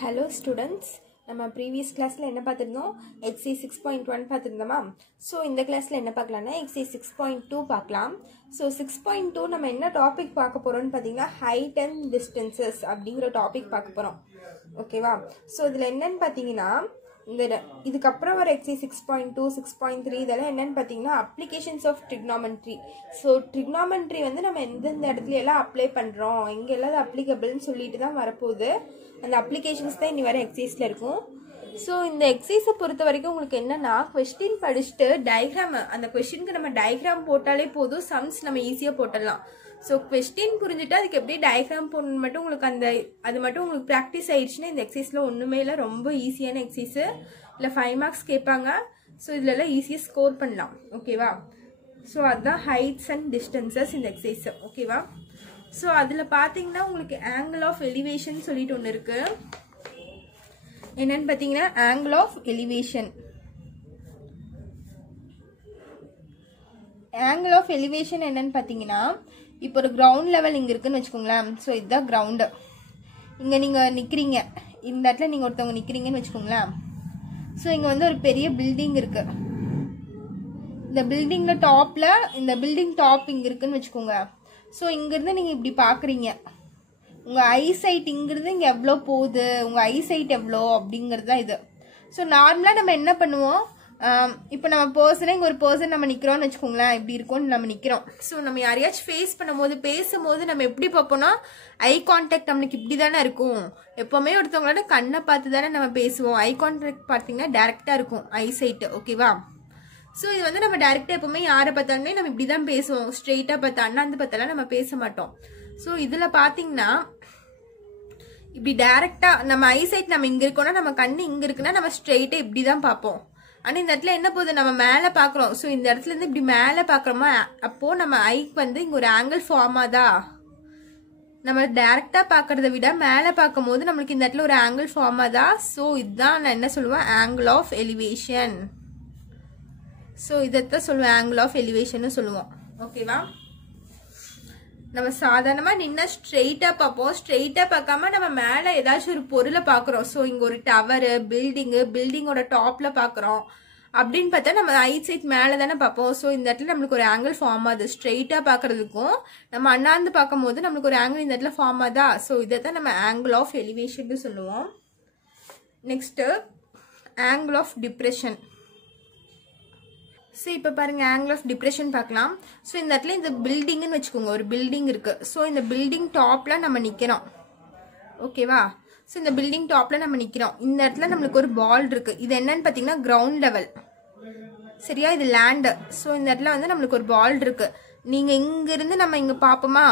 Hello students, நம்ம previous classல என்ன பார்த்திருந்தோம் exercise 6.1 பார்த்திருந்தோமா சோ இந்த கிளாஸ்ல என்ன பார்க்கலாம்னா exercise 6.2 பார்க்கலாம் சோ 6.2 நம்ம என்ன டாபிக் பார்க்க போறோம்னு பாத்தீங்கன்னா height and distances அப்படிங்கற டாபிக் பார்க்க போறோம் ஓகேவா சோ இதுல என்னன்னு பாத்தீங்கன்னா இதுக்கு அப்புறம் வர exercise 6.2 6.3 இதெல்லாம் என்னன்னு பாத்தீங்கன்னா applications of trigonometry so trigonometry வந்து நம்ம எந்த இடத்துல எல்லாம் அப்ளை பண்றோம் எங்க எல்லாம் applicable னு சொல்லிட்டு தான் வரப்போகுது அந்த applications தான் இனி வர exerciseல இருக்கும் சோ இந்த exercise பொறுத்த வரைக்கும் உங்களுக்கு என்னன்னா question படிச்சிட்டு டயகிராம் அந்த questionக்கு நம்ம டயகிராம் போட்டாலே போதும் sums நம்ம ஈஸியா போடலாம் சோ question புரிஞ்சிட்டா அதுக்கு எப்படி டயகிராம் போடணும் மட்டும் உங்களுக்கு அது மட்டும் உங்களுக்கு பிராக்டீஸ் ஆயிடுச்சுனா இந்த exerciseல ஒண்ணுமே இல்ல ரொம்ப ஈஸியான exercise இல்ல 5 மார்க்ஸ் கேட்பாங்க சோ இதுல எல்லாம் ஈஸியா ஸ்கோர் பண்ணலாம் ஓகேவா சோ அதான் heights and distances இந்த exercise ஓகேவா சோ அதுல பாத்தீங்கன்னா உங்களுக்கு angle of elevation சொல்லிட்டு ஒன்னு இருக்கு என்னன்னு பாத்தீங்கன்னா angle of elevation என்னன்னு பாத்தீங்கன்னா இப்போ ஒரு கிரவுண்ட் லெவல் இங்க இருக்குன்னு வெச்சுக்கோங்களேன் சோ இதுதான் கிரவுண்ட் இங்க நீங்க நிக்கிறீங்க இந்த இடத்துல நீங்க ஒருத்தவங்க நிக்கிறீங்கன்னு வெச்சுக்கோங்களேன் சோ இங்க வந்து ஒரு பெரிய பில்டிங் இருக்கு இந்த பில்டிங்ல டாப்ல இந்த பில்டிங் டாப் இங்க இருக்குன்னு வெச்சுக்கோங்க சோ இங்க இருந்து நீங்க இப்படி பாக்குறீங்க உங்க ஐ சைட் இங்க இருந்து இங்க எவ்வளவு போகுது உங்க ஐ சைட் எவ்வளவு அப்படிங்கிறது தான் இது சோ நார்மலா நம்ம என்ன பண்ணுவோம் இப்போ நம்ம பர்சனே இங்க ஒரு பர்சன் நம்ம நிக்கிறோம்னு வெச்சுக்கோங்களேன் இப்படி இருக்கும்னு நம்ம நிக்கிறோம் சோ நம்ம யாரையாச்சும் ஃபேஸ் பண்ணும்போது பேசும்போது நம்ம எப்படி பார்ப்போம்னா ஐ கான்டாக்ட் நமக்கு இப்படி தானே இருக்கும் எப்பவுமே ஒருத்தவங்களோட கண்ணை பார்த்து தானே நம்ம பேசுவோம் ஐ கான்டாக்ட் பார்த்தீங்கன்னா டைரக்டா இருக்கும் ஐ சைட் ஓகேவா சோ இது வந்து நம்ம டைரக்டா எப்பவுமே யாரை பார்த்தாலுமே நம்ம இப்படி தான் பேசுவோம் ஸ்ட்ரெயிட்டா பார்த்தா அண்ணாந்து பார்த்தாலும் நம்ம பேச மாட்டோம் சோ இதுல பாத்தீங்கன்னா இப்படி டைரக்டா நம்ம ஐ சைட் நம்ம இங்க இருக்கோம்னா நம்ம கண்ணு இங்க இருக்குன்னா நம்ம ஸ்ட்ரெயிட்டா இப்படி தான் பார்ப்போம் ஆனா இந்த இடத்துல என்ன போகுது நம்ம மேல பாக்குறோம் சோ இந்த இடத்துல இருந்து இப்படி மேல பாக்குறோமா அப்போ நம்ம ஐக்கு வந்து இங்க ஒரு ஆங்கிள் ஃபார்ம் ஆதா நம்ம டைரக்டா பாக்குறத விட மேல பார்க்கும் போது நம்மளுக்கு இந்த இடத்துல ஒரு ஆங்கிள் ஃபார்ம் ஆதா சோ இதுதான் நான் என்ன சொல்லுவேன் ஆங்கிள் ஆஃப் எலிவேஷன் சோ இதத்தான் சொல்லுவேன் ஆங்கிள் ஆஃப் எலிவேஷன் சொல்லுவோம் ஓகேவா நம்ம சாதாரணமா நின்னா ஸ்ட்ரெயிட்டா பார்ப்போம் ஸ்ட்ரெயிட்டா பார்க்காம நம்ம மேல ஏதாச்சும் ஒரு பொருளை பாக்குறோம் சோ இங்க ஒரு டவர் பில்டிங்கோட டாப்ல பாக்குறோம் அப்படின்னு பார்த்தா நம்ம ஐ சைட் மேல தானே பார்ப்போம் சோ இந்த இடத்துல நம்மளுக்கு ஒரு ஆங்கிள் ஃபார்ம் ஆகுது ஸ்ட்ரெயிட்டா பாக்குறதுக்கும் நம்ம அண்ணாந்து பார்க்கும் போது நம்மளுக்கு ஒரு ஆங்கிள் இந்த இடத்துல ஃபார்ம் ஆகுதா சோ இதைத்தான் நம்ம ஆங்கிள் ஆஃப் எலிவேஷன் சொல்லுவோம் next angle of depression so இப்போ பாருங்க ஆங்கிள் ஆஃப் டிப்ரெஷன் பார்க்கலாம் சோ இந்த இடத்துல இந்த பில்டிங்னு வெச்சுக்கோங்க ஒரு பில்டிங் இருக்கு சோ இந்த பில்டிங் டாப்ல நம்ம நிக்கிறோம் ஓகேவா சோ இந்த பில்டிங் டாப்ல நம்ம நிக்கிறோம் இந்த இடத்துல நம்மளுக்கு ஒரு பால் இருக்கு இது என்னன்னு பாத்தீங்கன்னா கிரவுண்ட் லெவல் சரியா இது லேண்ட் சோ இந்த இடத்துல வந்து நம்மளுக்கு ஒரு பால் இருக்கு நீங்க இங்க இருந்து நம்ம இங்க பாப்போமா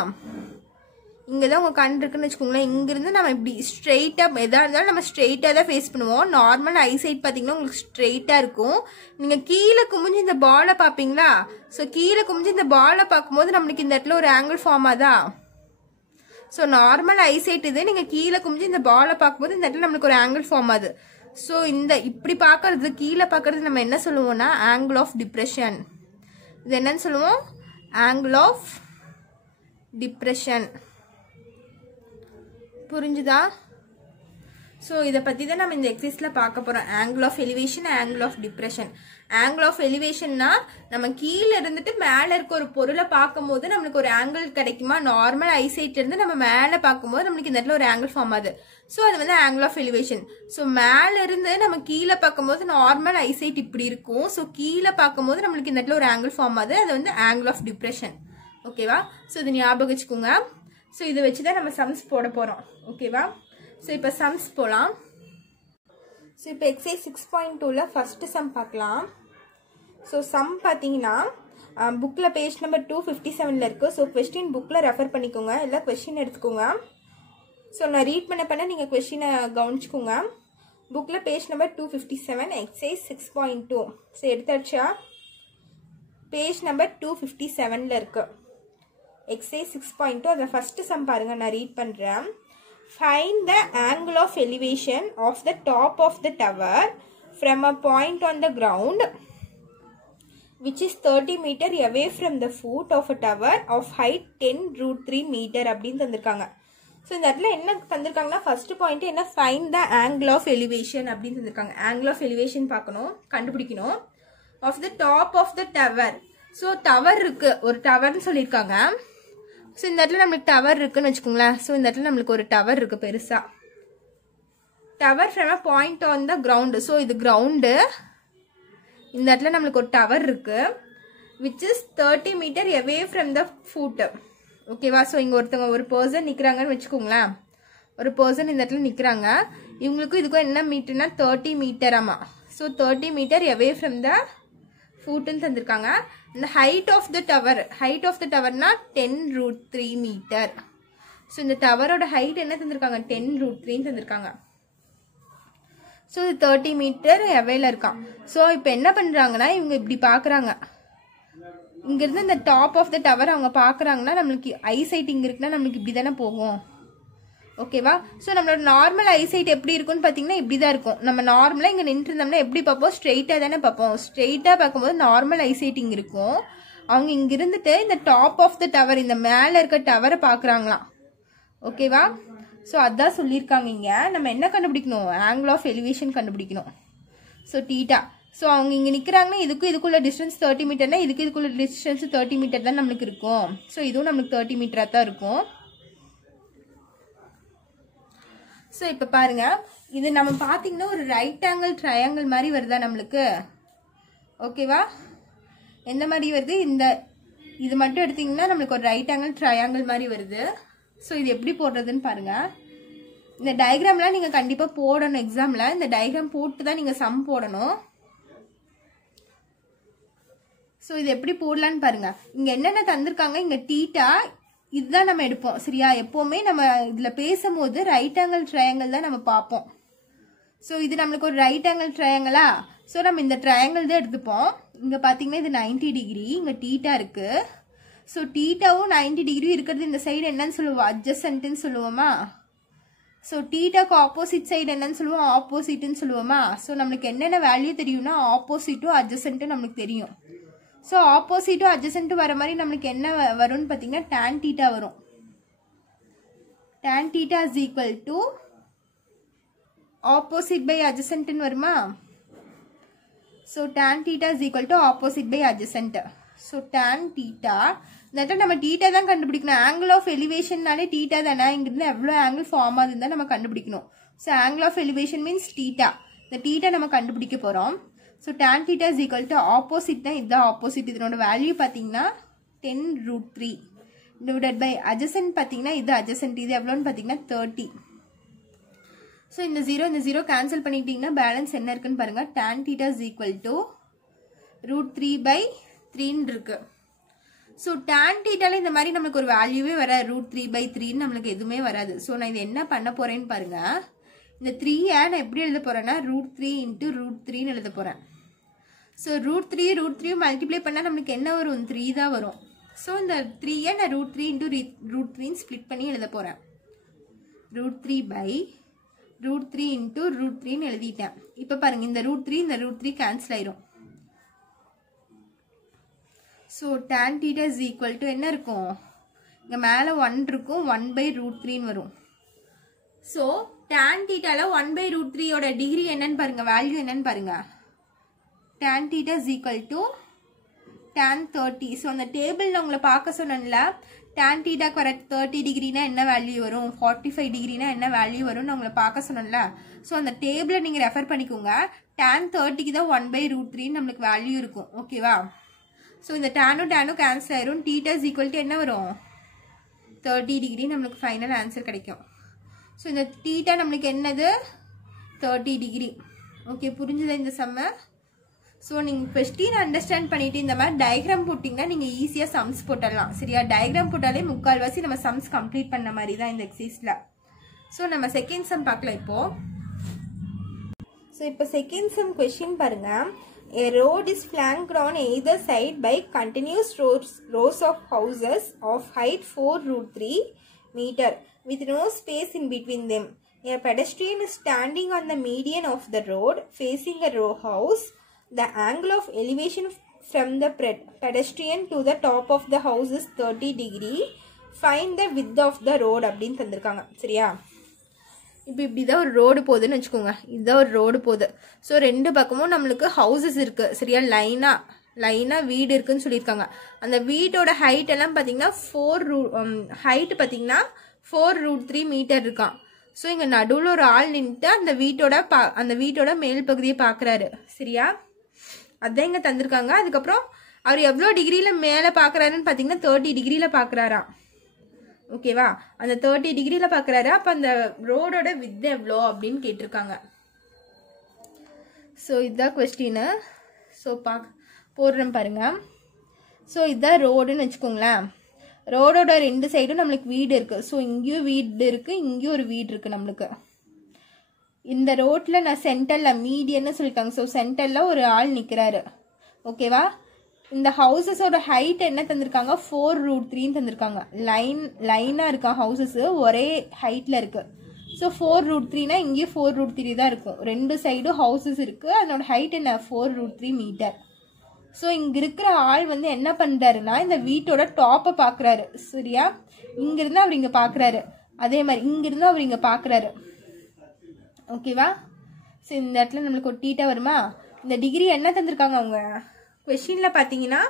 இங்கதான் உங்க கண் இருக்குன்னு வச்சுக்கோங்களேன் இங்க இருந்து நம்ம இப்படி ஸ்ட்ரெயிட்டா எதா இருந்தாலும் நம்ம ஸ்ட்ரெயிட்டா தான் ஃபேஸ் பண்ணுவோம் நார்மல் ஐ சைட் பாத்தீங்கன்னா உங்களுக்கு ஸ்ட்ரெயிட்டா இருக்கும் நீங்க கீழே குமிஞ்சு இந்த பாலை பாப்பீங்களா சோ கீழே குமிஞ்சு இந்த பாலை பார்க்கும்போது நம்மளுக்கு இந்த இடத்துல ஒரு ஆங்கிள் ஃபார்ம் ஆதா சோ நார்மல் ஐ சைட் இது நீங்க கீழே குமிஞ்சு இந்த பாலை பார்க்கும்போது இந்த இடத்துல நம்மளுக்கு ஒரு ஆங்கிள் ஃபார்ம் ஆகுது சோ இந்த இப்படி பாக்குறது கீழே பாக்குறது நம்ம என்ன சொல்லுவோம்னா ஆங்கிள் ஆஃப் டிப்ரெஷன் இது என்னன்னு சொல்லுவோம் ஆங்கிள் ஆஃப் டிப்ரெஷன் புரிஞ்சுதா சோ இத பத்தி தான் நம்ம இந்த எக்ஸசைஸ்ல பார்க்க போறோம் angle of elevation angle of depression angle of எலிவேஷன்னா நம்ம கீழ இருந்துட்டு மேல இருக்க ஒரு பொருளை பார்க்கும்போது நமக்கு ஒரு ஆங்கிள் கிடைக்குமா நார்மல் ஐ சைட்ல இருந்து நம்ம மேல பார்க்கும்போது நமக்கு இந்த இடத்துல ஒரு ஆங்கிள் ஃபார்ம் ஆகுது சோ அது வந்து ஆங்கிள் ஆஃப் எலிவேஷன் சோ மேல இருந்து நம்ம கீழே பார்க்கும்போது நார்மல் ஐ சைட் இப்படி இருக்கும் சோ கீழே பார்க்கும்போது நமக்கு இந்த இடத்துல ஒரு ஆங்கிள் ஃபார்ம் ஆகுது அது வந்து ஆங்கிள் ஆஃப் டிப்ரெஷன் ஓகேவா சோ இது ஞாபகம் வச்சுக்கோங்க சோ இத வச்சு தான் நம்ம சம்ஸ் போட போறோம் ஓகேவா சோ இப்போ சம்ஸ் போலாம் சோ இப்போ எக்ஸசைஸ் 6.2ல ஃபர்ஸ்ட் சம் பார்க்கலாம் சோ சம் பாத்தீங்கன்னா புக்ல பேஜ் நம்பர் 257ல இருக்கு சோ क्वेश्चन புக்ல ரெஃபர் பண்ணிக்கோங்க இல்ல क्वेश्चन எடுத்துக்கோங்க சோ நான் ரீட் பண்ண நீங்க क्वेश्चन கவனிச்சுக்கோங்க புக்ல பேஜ் நம்பர் 257 எக்ஸசைஸ் 6.2 சோ எடுத்தாச்சா பேஜ் நம்பர் 257ல இருக்கு exercise 6.2 the first sum பாருங்க நான் ரீட் பண்றேன் find the angle of elevation of the top of the tower from a point on the ground which is 30 meter away from the foot of a tower of height 10√3 meter அப்படினு தந்திருக்காங்க so இந்த இடத்துல என்ன தந்திருக்காங்கன்னா first point என்ன, find the angle of elevation அப்படின்னு தந்திருக்காங்க. Angle of elevation பார்க்கணும், கண்டுபிடிக்கணும். Of the top of the tower. So tower இருக்கு, ஒரு டவர்னு சொல்லியிருக்காங்க. ஸோ இந்த இடத்துல நம்மளுக்கு டவர் இருக்குன்னு வச்சுக்கோங்களேன். ஸோ இந்த இடத்துல நம்மளுக்கு ஒரு டவர் இருக்கு பெருசா. Tower from a point on the ground. So இது கிரவுண்டு. இந்த இடத்துல நம்மளுக்கு ஒரு டவர் இருக்கு which is 30 meter away from the foot. ஓகேவா? ஸோ இங்கே ஒருத்தவங்க ஒரு பர்சன் நிற்கிறாங்கன்னு வச்சுக்கோங்களேன். ஒரு பர்சன் இந்த இடத்துல நிற்கிறாங்க. இவங்களுக்கும் இதுக்கும் என்ன மீட்டர்னா 30 மீட்டர். ஆமாம். So 30 metre away from the footன்னு தந்திருக்காங்க. இந்த ஹைட் ஆஃப் த டவர்னா 10√3 மீட்டர். ஸோ இந்த டவரோட ஹைட் என்ன தந்திருக்காங்க, 10√3 தந்திருக்காங்க. ஸோ இது 30 மீட்டர் அவையில் இருக்கான். ஸோ இப்போ என்ன பண்ணுறாங்கன்னா இவங்க இப்படி பார்க்குறாங்க. இங்கிருந்து இந்த டாப் ஆஃப் த டவர் அவங்க பார்க்குறாங்கன்னா நம்மளுக்கு ஐசைட் இங்கே இருக்குன்னா நம்மளுக்கு இப்படி தானே போகும். ஓகேவா? ஸோ நம்மளோட நார்மல் ஐசைட் எப்படி இருக்குன்னு பார்த்தீங்கன்னா இப்படி தான் இருக்கும். நம்ம நார்மலாக இங்கே நின்று இருந்தோம்னா எப்படி பார்ப்போம், ஸ்ட்ரெயிட்டாக தானே பார்ப்போம். ஸ்ட்ரெயிட்டாக பார்க்கும்போது நார்மல் ஐசைட் இங்கே இருக்கும். அவங்க இங்கே இருந்துட்டு இந்த டாப் ஆஃப் த டவர், இந்த மேலே இருக்க டவரை பார்க்குறாங்களாம். ஓகேவா? ஸோ அதான் சொல்லியிருக்காங்க. இங்கே நம்ம என்ன கண்டுபிடிக்கணும், ஆங்கிள் ஆஃப் எலிவேஷன் கண்டுபிடிக்கணும். So theta. ஸோ அவங்க இங்கே நிற்கிறாங்கன்னா இதுக்குள்ள டிஸ்டன்ஸ் 30 மீட்டர்னா இதுக்குள்ள டிஸ்டன்ஸ் 30 மீட்டர் தான் நம்மளுக்கு இருக்கும். ஸோ இதுவும் நம்மளுக்கு 30 மீட்டராக தான் இருக்கும். ஸோ இப்போ பாருங்க, இது நம்ம பார்த்தீங்கன்னா ஒரு ரைட் ஆங்கிள் ட்ரையாங்கிள் மாதிரி வருதா நம்மளுக்கு. ஓகேவா? எந்த மாதிரி வருது, இது மட்டும் எடுத்தீங்கன்னா நம்மளுக்கு ஒரு ரைட் ஆங்கிள் ட்ரையாங்கிள் மாதிரி வருது. ஸோ இது எப்படி போடுறதுன்னு பாருங்க. இந்த டயக்ராம்லாம் நீங்கள் கண்டிப்பாக போடணும் எக்ஸாமில். இந்த டயக்ராம் போட்டு தான் நீங்கள் சம் போடணும். ஸோ இது எப்படி போடலான்னு பாருங்க. இங்கே என்னென்ன தந்திருக்காங்க, இங்கே தீட்டா இதுதான் நம்ம எடுப்போம். சரியா? எப்போவுமே நம்ம இதில் பேசும்போது ரைட் ஆங்கிள் ட்ரையாங்கிள் தான் நம்ம பார்ப்போம். ஸோ இது நம்மளுக்கு ஒரு ரைட் ஆங்கிள் ட்ரையாங்கிளா. ஸோ நம்ம இந்த ட்ரையாங்கிள் தான் எடுத்துப்போம். இங்கே பார்த்தீங்கன்னா இது 90 டிகிரி, இங்கே தீட்டா இருக்கு. ஸோ தீட்டாவும் 90 டிகிரி இருக்கிறது இந்த சைடு என்னன்னு சொல்லுவோம், அட்ஜசன்ட்னு சொல்லுவோமா. ஸோ தீட்டாக்கு ஆப்போசிட் சைடு என்னன்னு சொல்லுவோம், ஆப்போசிட்னு சொல்லுவோமா. ஸோ நம்மளுக்கு என்னென்ன வேல்யூ தெரியும்னா ஆப்போசிட்டும் அட்ஜசன்ட்டும் நம்மளுக்கு தெரியும். ஸோ ஆப்போசிட்டும் அட்ஜசன்ட்டும் வர மாதிரி நம்மளுக்கு என்ன வரும்னு பார்த்தீங்கன்னா tan தீட்டா வரும். tan theta is equal to opposite by அட்ஜசன்ட்னு வருமா. So tan theta is equal to opposite by adjacent. So tan theta இந்த நம்ம தீட்டா தான் கண்டுபிடிக்கணும். ஆங்கிள் ஆஃப் எலிவேஷன்னாலே தீட்டா தானே, இங்கிருந்து எவ்வளோ ஆங்கிள் ஃபார்ம் ஆகுதுன்னு தான் நம்ம கண்டுபிடிக்கணும். So angle of elevation means theta. இந்த தீட்டா நம்ம கண்டுபிடிக்க போகிறோம். So tan theta is equal to opposite தான், இதுதான் ஆப்போசிட். இதனோட வேல்யூ பார்த்தீங்கன்னா 10√3 டிவைடட் பை அட்ஜசன்ட் பார்த்தீங்கன்னா இது அட்ஜசன்ட், இது எவ்வளோன்னு பார்த்தீங்கன்னா 30. ஸோ இந்த 0 கேன்சல் பண்ணிட்டீங்கன்னா பேலன்ஸ் என்ன இருக்குன்னு பாருங்க. tan theta is equal to √3/3 இருக்கு. ஸோ tan thetaல இந்த மாதிரி நம்மளுக்கு ஒரு வேல்யூவே வராது, √3/3 நம்மளுக்கு எதுவுமே வராது. ஸோ நான் இது என்ன பண்ண போறேன்னு பாருங்க. இந்த 3 நான் எப்படி எழுத போறேன்னா √3 × √3 எழுத போறேன். ஸோ √3 மல்டிப்ளை பண்ணால் நம்மளுக்கு என்ன வரும், 3 தான் வரும். ஸோ இந்த 3 நான் √3 × √3 ஸ்ப்ளிட் பண்ணி எழுத போறேன். √3/√3 × √3 எழுதிட்டேன். இப்போ பாருங்க இந்த √3 கேன்சல் ஆயிரும். So tan theta is equal to என்ன இருக்கும், இங்கே மேலே 1 இருக்கும், 1/√3 வரும். ஸோ tan thetaல 1/√3 ஓட டிகிரி என்னன்னு பாருங்க, வேல்யூ என்னன்னு பாருங்க. tan theta is equal to tan 30. So அந்த டேபிளில் உங்களை பார்க்க சொன்னேன்ல, tan theta கரெக்ட் 30 டிகிரினா என்ன வேல்யூ வரும், 45 டிகிரினா என்ன வேல்யூ வரும்னு உங்களை பார்க்க சொன்னேன்ல. ஸோ அந்த டேபிளை நீங்கள் ரெஃபர் பண்ணிக்கோங்க. tan 30க்கு தான் 1/√3 நம்மளுக்கு வேல்யூ இருக்கும். ஓகேவா? ஸோ இந்த டேனும் கேன்சல் ஆயிரும். theta is equal to என்ன வரும், 30 டிகிரி நம்மளுக்கு ஃபைனல் ஆன்சர் கிடைக்கும். ஸோ இந்த தீட்டா நம்மளுக்கு என்னது, 30 டிகிரி. ஓகே, புரிஞ்சுதா இந்த சம்ம? ஸோ நீங்கள் கொஸ்டின் அண்டர்ஸ்டாண்ட் பண்ணிட்டு இந்த மாதிரி டயக்ராம் போட்டிங்கன்னா நீங்கள் ஈஸியாக சம்ஸ் போட்டுடலாம். சரியா? டயக்ராம் போட்டாலே முக்கால்வாசி நம்ம சம்ஸ் கம்ப்ளீட் பண்ண மாதிரி தான் இந்த எக்ஸசைஸில். ஸோ நம்ம செகண்ட் சம் பார்க்கலாம் இப்போ. ஸோ இப்போ செகண்ட் சம் கொஸ்டின் பாருங்க. A road is flanked on either side by continuous rows of houses of height 4√3 meter with no space in between them. A pedestrian is standing on the median of the road facing a row house. The angle of elevation from the pedestrian to the top of the house is 30 degree. Find the width of the road அப்படின்னு தந்திருக்காங்க. சரியா, இப்போ இப்படி தான் ஒரு road போகுதுன்னு வச்சுக்கோங்க. இதுதான் ஒரு ரோடு போகுது. ஸோ ரெண்டு பக்கமும் நம்மளுக்கு ஹவுசஸ் இருக்குது. சரியா, லைனாக வீடு இருக்குன்னு சொல்லியிருக்காங்க. அந்த வீட்டோட ஹைட் எல்லாம் பார்த்தீங்கன்னா ஹைட்டு பார்த்தீங்கன்னா 4√3 மீட்டர் இருக்கான். ஸோ இங்கே நடுவில் ஒரு ஆள் நின்றுட்டு அந்த வீட்டோட மேல் பகுதியை பார்க்குறாரு. சரியா, அதான் இங்கே தந்திருக்காங்க. அதுக்கப்புறம் அவர் எவ்வளோ டிகிரியில் மேலே பார்க்குறாருன்னு பார்த்தீங்கன்னா 30 டிகிரியில் பார்க்குறாராம். ஓகேவா, அந்த 30 டிகிரியில் பார்க்குறாரு. அப்போ அந்த ரோடோட வித் எவ்வளோ அப்படின்னு கேட்டிருக்காங்க. ஸோ இதுதான் கொஸ்டின். ஸோ போடுறேன் பாருங்க. ஸோ இதுதான் ரோடுன்னு வச்சுக்கோங்களேன். ரோடோட ரெண்டு சைடும் நம்மளுக்கு வீடு இருக்குது. ஸோ இங்கேயும் வீடு இருக்குது, இங்கேயும் ஒரு வீடு இருக்குது நம்மளுக்கு. இந்த ரோட்டில் நான் சென்டரில் மீடியன்னு சொல்லியிருக்காங்க. ஸோ சென்டரில் ஒரு ஆள் நிற்கிறாரு. ஓகேவா, இந்த ஹவுசஸோட ஹைட் என்ன தந்திருக்காங்க, 4√3 தந்திருக்காங்க. லைனாக இருக்கா ஹவுசஸ், ஒரே ஹைட்டில் இருக்குது. ஸோ 4√3னா இங்கேயும் 4√3 தான் இருக்கும். ரெண்டு சைடும் ஹவுசஸ் இருக்குது. அதனோட ஹைட் என்ன, 4√3 மீட்டர். ஸோ இங்கே இருக்கிற ஆள் வந்து என்ன பண்ணுறாருன்னா இந்த வீட்டோட டாப்பை பார்க்குறாரு. சரியா, இங்கிருந்து அவர் இங்கே பார்க்குறாரு. அதே மாதிரி இங்கிருந்து அவர் இங்கே பார்க்குறாரு. ஓகேவா, ஸோ இந்த இடத்துல நம்மளுக்கு ஒரு டீட்டா வருமா. இந்த டிகிரி என்ன தந்திருக்காங்க அவங்க கொஸ்டினில் பார்த்தீங்கன்னா,